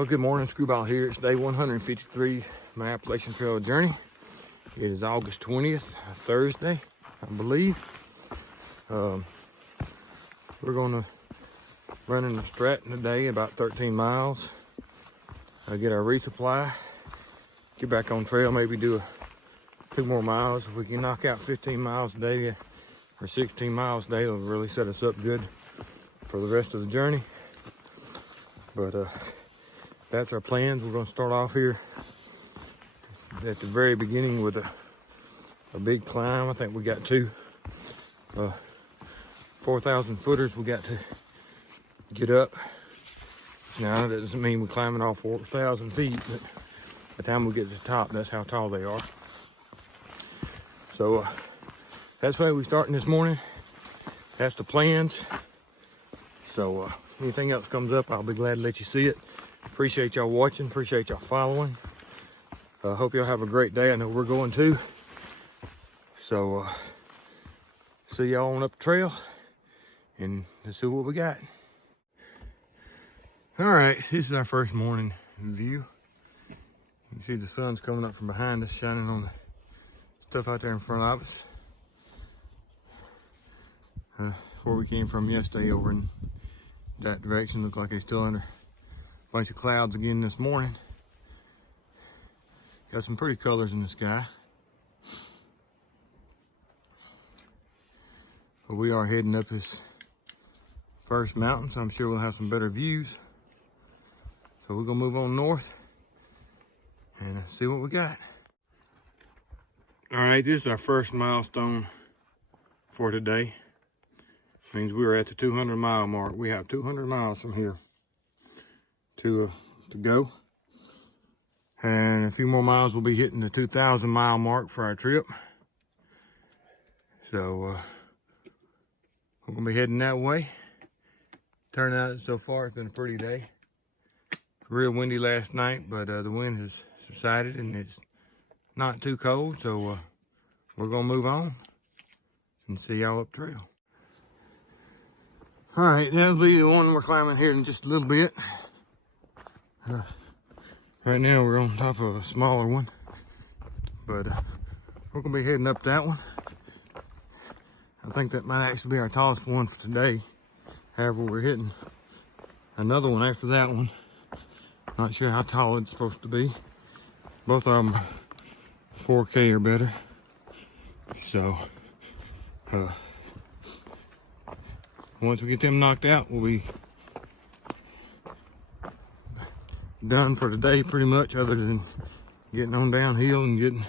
Well, good morning, Screwball here. It's day 153 of my Appalachian Trail journey. It is August 20th, Thursday, I believe. We're gonna run into Stratton today, about 13 miles. Get our resupply, get back on trail, maybe do 2 more miles. If we can knock out 15 miles a day or 16 miles a day, it'll really set us up good for the rest of the journey. But that's our plans. We're going to start off here at the very beginning with a big climb. I think we got 2 4,000 footers we got to get up. Now, that doesn't mean we're climbing all 4,000 feet, but by the time we get to the top, that's how tall they are. So that's why we're starting this morning. That's the plans. So anything else comes up, I'll be glad to let you see it. Appreciate y'all watching, appreciate y'all following. Hope y'all have a great day. I know we're going to. So see y'all on up the trail and let's see what we got. All right, this is our first morning view. You can see the sun's coming up from behind us, shining on the stuff out there in front of us. Where we came from yesterday over in that direction, look like it's still under a bunch of clouds again this morning. Got some pretty colors in the sky. But we are heading up this first mountain, so I'm sure we'll have some better views. So we're gonna move on north and see what we got. All right, this is our first milestone for today. Means we are at the 200 mile mark. We have 200 miles from here to go. And a few more miles, we'll be hitting the 2,000 mile mark for our trip. So we're gonna be heading that way. Turned out so far, it's been a pretty day. Real windy last night, but the wind has subsided and it's not too cold. So we're gonna move on and see y'all up trail. All right, that'll be the one we're climbing here in just a little bit. Right now we're on top of a smaller one, but we're gonna be heading up that one. I think that might actually be our tallest one for today. However, we're hitting another one after that one. Not sure how tall it's supposed to be. Both of them 4K or better. So once we get them knocked out, we'll be done for the day pretty much, other than getting on downhill and getting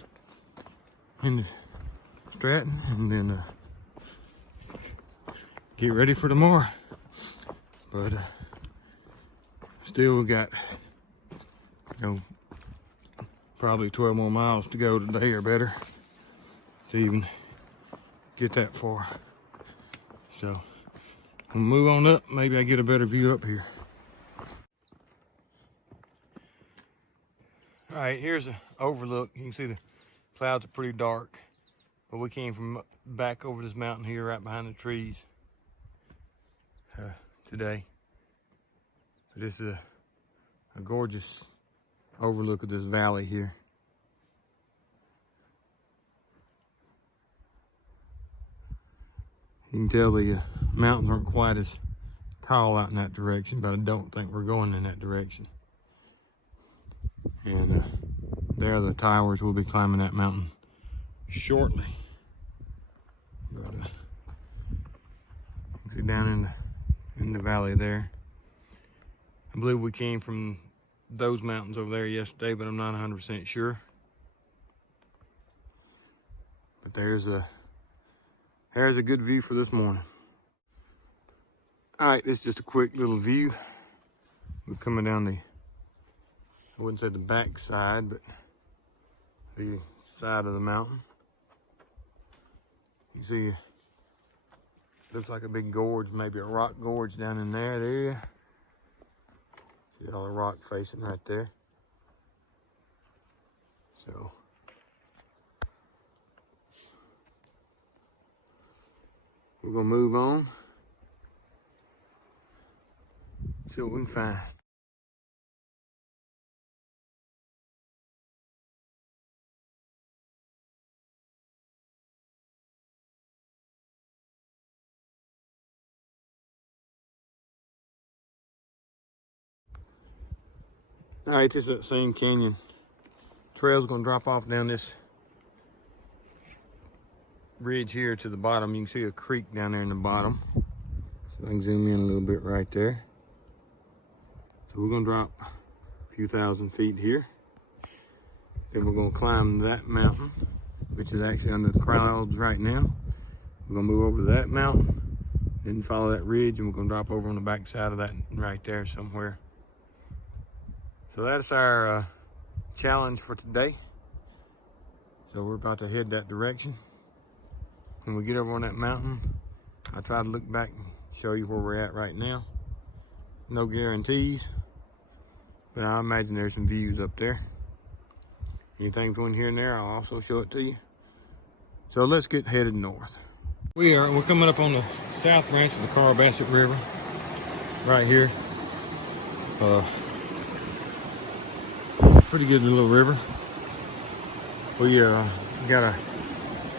into Stratton and then get ready for tomorrow. But still we got, probably 12 more miles to go today or better to even get that far. So we'll move on up. Maybe I get a better view up here. All right, here's an overlook. You can see the clouds are pretty dark, but we came from back over this mountain here right behind the trees today. This is a gorgeous overlook of this valley here. You can tell the mountains aren't quite as tall out in that direction, but I don't think we're going in that direction. And there are the towers. We'll be climbing that mountain shortly. But you can see down in the valley there. I believe we came from those mountains over there yesterday, but I'm not 100% sure. But there's a good view for this morning. All right, this is just a quick little view. We're coming down I wouldn't say the back side, but the side of the mountain. You see, looks like a big gorge, maybe a rock gorge down in there. See all the rock facing right there. So we're gonna move on, see what we can find. All right, this is that same canyon. Trail's gonna drop off down this ridge here to the bottom. You can see a creek down there in the bottom. So I can zoom in a little bit right there. So we're gonna drop a few thousand feet here. Then we're gonna climb that mountain, which is actually under the clouds right now. We're gonna move over to that mountain, then follow that ridge, and we're gonna drop over on the back side of that right there somewhere. So that's our challenge for today. So we're about to head that direction. When we get over on that mountain, I'll try to look back and show you where we're at right now. No guarantees, but I imagine there's some views up there. Anything going here and there, I'll also show it to you. So let's get headed north. We're coming up on the south branch of the Carbassett River, right here. Pretty good little river. We got a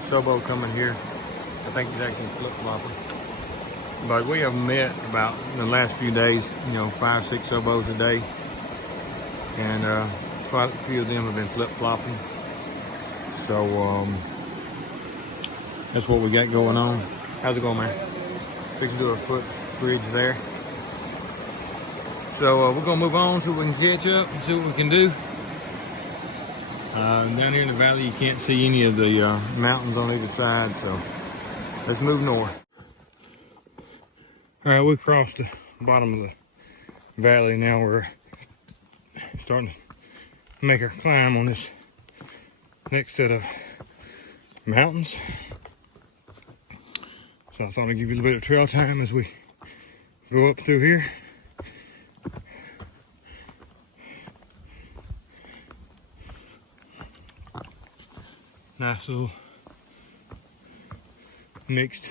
towboat coming here. I think he's actually flip-flopping. But we have met about in the last few days, 5, 6 towboats a day. And quite a few of them have been flip-flopping. So that's what we got going on. How's it going, man? We can do a foot bridge there. So we're gonna move on, see what we can catch up and see what we can do. Down here in the valley, you can't see any of the mountains on either side, so let's move north. All right, we crossed the bottom of the valley. Now we're starting to make our climb on this next set of mountains. So I thought I'd give you a little bit of trail time as we go up through here. Nice little mixed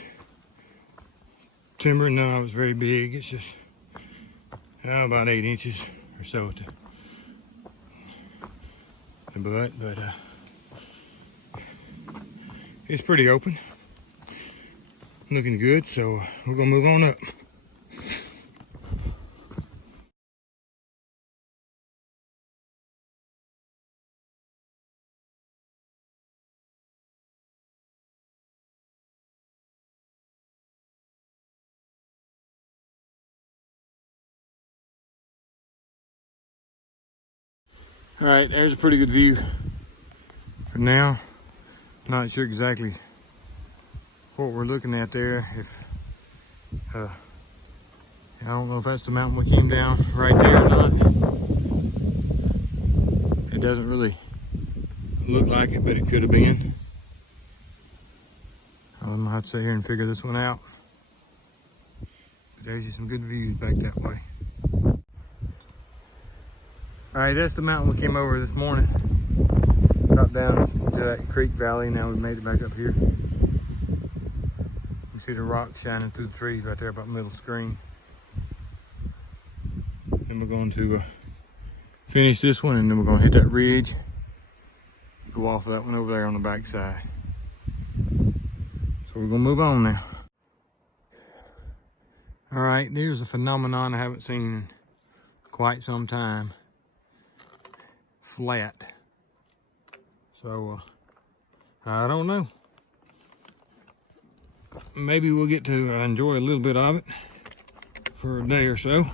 timber. None of it's very big. It's just about 8 inches or so at the butt, but it's pretty open. Looking good, so we're gonna move on up. All right, there's a pretty good view for now. Not sure exactly what we're looking at there. I don't know if that's the mountain we came down right there or not. It doesn't really look like it, but it could have been. I'm gonna have to sit here and figure this one out. But there's just some good views back that way. All right, that's the mountain we came over this morning. Dropped down to that creek valley. Now we made it back up here. You see the rock shining through the trees right there about the middle screen. Then we're going to finish this one, and then we're going to hit that ridge. Go off of that one over there on the back side. So we're going to move on now. All right, there's a phenomenon I haven't seen in quite some time. Flat. So I don't know. Maybe we'll get to enjoy a little bit of it for a day or so.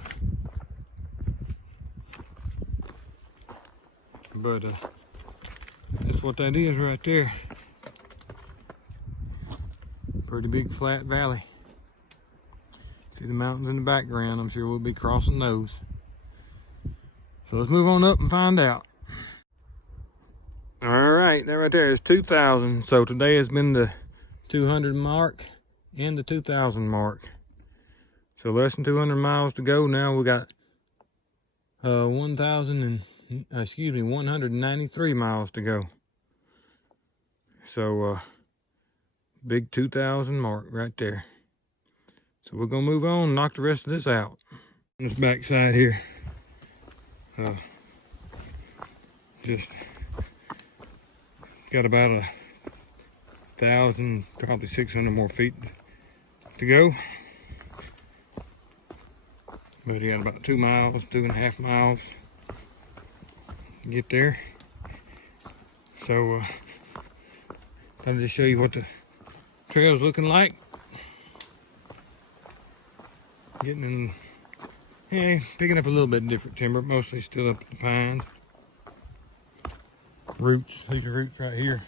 But that's what that is right there. Pretty big flat valley. See the mountains in the background. I'm sure we'll be crossing those. So let's move on up and find out. All right, that right there is 2,000. So today has been the 200 mark and the 2,000 mark. So less than 200 miles to go. Now we got 193 miles to go. So big 2,000 mark right there. So we're gonna move on and knock the rest of this out. On this back side here, just got about 1,000, probably 600 more feet to go. But he had about 2 miles, 2.5 miles to get there. So I'll just show you what the trail's looking like. Getting in, yeah, picking up a little bit different timber, mostly still up at the pines. Roots, these are roots right here.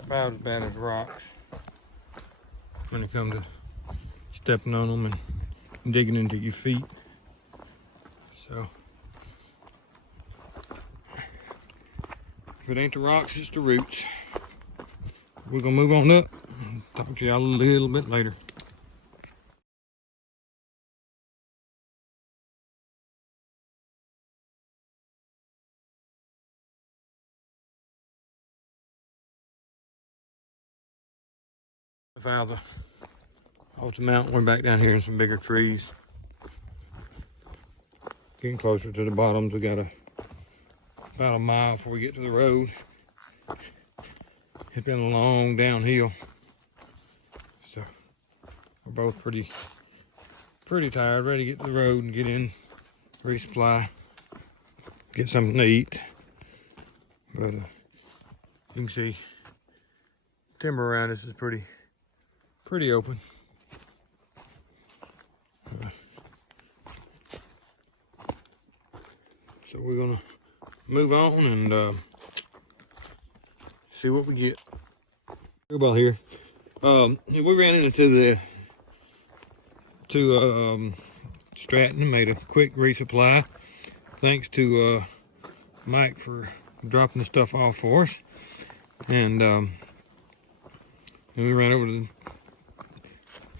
About as bad as rocks when it comes to stepping on them and digging into your feet. So if it ain't the rocks, it's the roots. We're gonna move on up and talk to y'all a little bit later. Off the mountain, we're back down here in some bigger trees. Getting closer to the bottoms. We got about a mile before we get to the road. It's been a long downhill, so we're both pretty tired, ready to get to the road and get in, resupply, get something to eat. But you can see timber around us is pretty open. So we're gonna move on and see what we get. Well, here, we ran into Stratton and made a quick resupply. Thanks to Mike for dropping the stuff off for us. And we ran over to the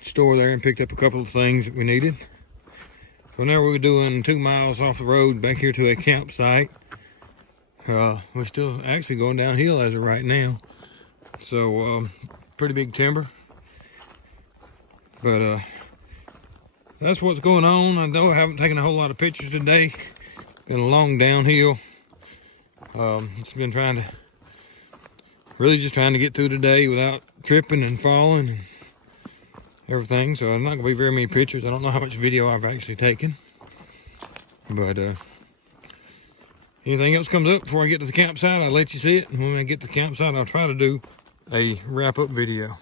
store there and picked up a couple of things that we needed. So now we're doing 2 miles off the road back here to a campsite. We're still actually going downhill as of right now. So pretty big timber. But that's what's going on. I know I haven't taken a whole lot of pictures today. Been a long downhill. It's been really just trying to get through the day without tripping and falling and everything. So I'm not gonna be very many pictures. I don't know how much video I've actually taken. But anything else comes up before I get to the campsite, I'll let you see it. And when I get to the campsite, I'll try to do a wrap-up video.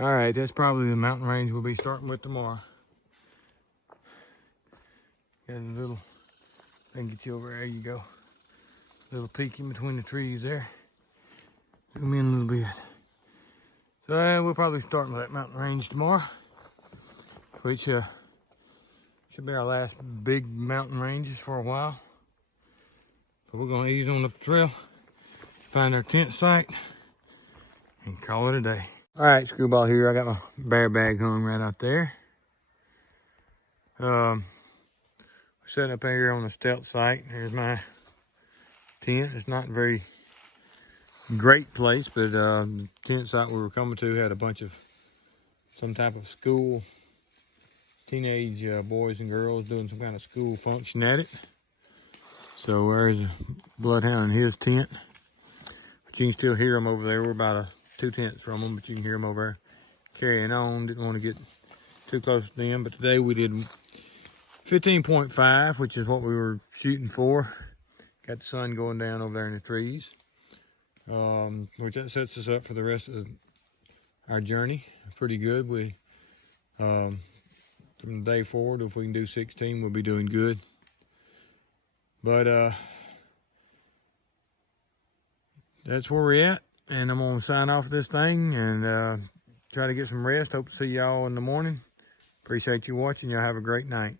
All right, that's probably the mountain range we'll be starting with tomorrow. Got a little, I can get you over there, you go. Little peek in between the trees there. Zoom in a little bit. So we'll probably start with that mountain range tomorrow, which should be our last big mountain ranges for a while. So we're gonna ease on up the trail, find our tent site, and call it a day. All right, Screwball here. I got my bear bag hung right out there. We're setting up here on the stealth site. Here's my tent. It's not a very great place, but the tent site we were coming to had a bunch of some type of school, teenage boys and girls doing some kind of school function at it. So there's a bloodhound in his tent. But you can still hear them over there. We're about 2 tents from them, but you can hear them over there carrying on. Didn't want to get too close to them, but today we did 15.5, which is what we were shooting for. Got the sun going down over there in the trees, which that sets us up for the rest of our journey. Pretty good. We from the day forward, if we can do 16, we'll be doing good. But that's where we're at. And I'm gonna sign off this thing and try to get some rest. Hope to see y'all in the morning. Appreciate you watching. Y'all have a great night.